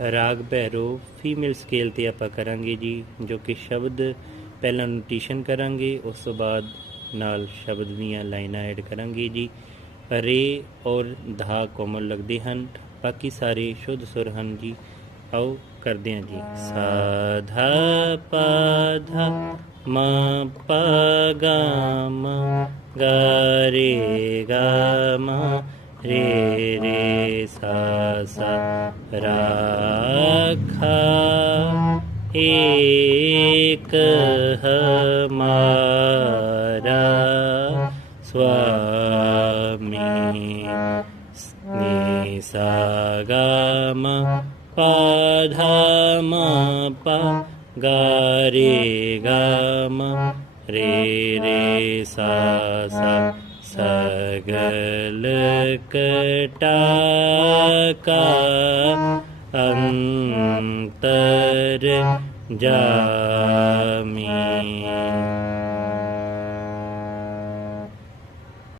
ਰਾਗ Bhairo female scale ਤੇ ਆਪਾਂ ਕਰਾਂਗੇ ਜੀ, ਜੋ ਕਿ ਸ਼ਬਦ ਪਹਿਲਾਂ ਨੋਟੇਸ਼ਨ ਕਰਾਂਗੇ, ਉਸ ਤੋਂ ਬਾਅਦ ਨਾਲ ਸ਼ਬਦ ਦੀਆਂ ਲਾਈਨਾਂ ਐਡ ਕਰਾਂਗੇ ਜੀ। ਰੇ ਔਰ ਧਾ ਕੋਮਲ ਲੱਗਦੇ ਹਨ, ਬਾਕੀ ਸਾਰੇ ਸ਼ੁੱਧ ਸੁਰ ਹਨ ਜੀ। ਆਓ ਕਰਦੇ ਹਾਂ ਜੀ। ਸਾ, ਧਾ, ਪਾ, ਧਾ, ਮਾ, ਪਾ, ਗਾ, ਮਾ, ਗਾ, ਰੇ, ਗਾ, ਮਾ रे सख सा स्वमि स्ने स गार रे गे रे रे गारे रे रे रे सा सा ਸਗਲ ਕਟਾ ਕਾ ਅੰਤਰ ਜਾਮੀ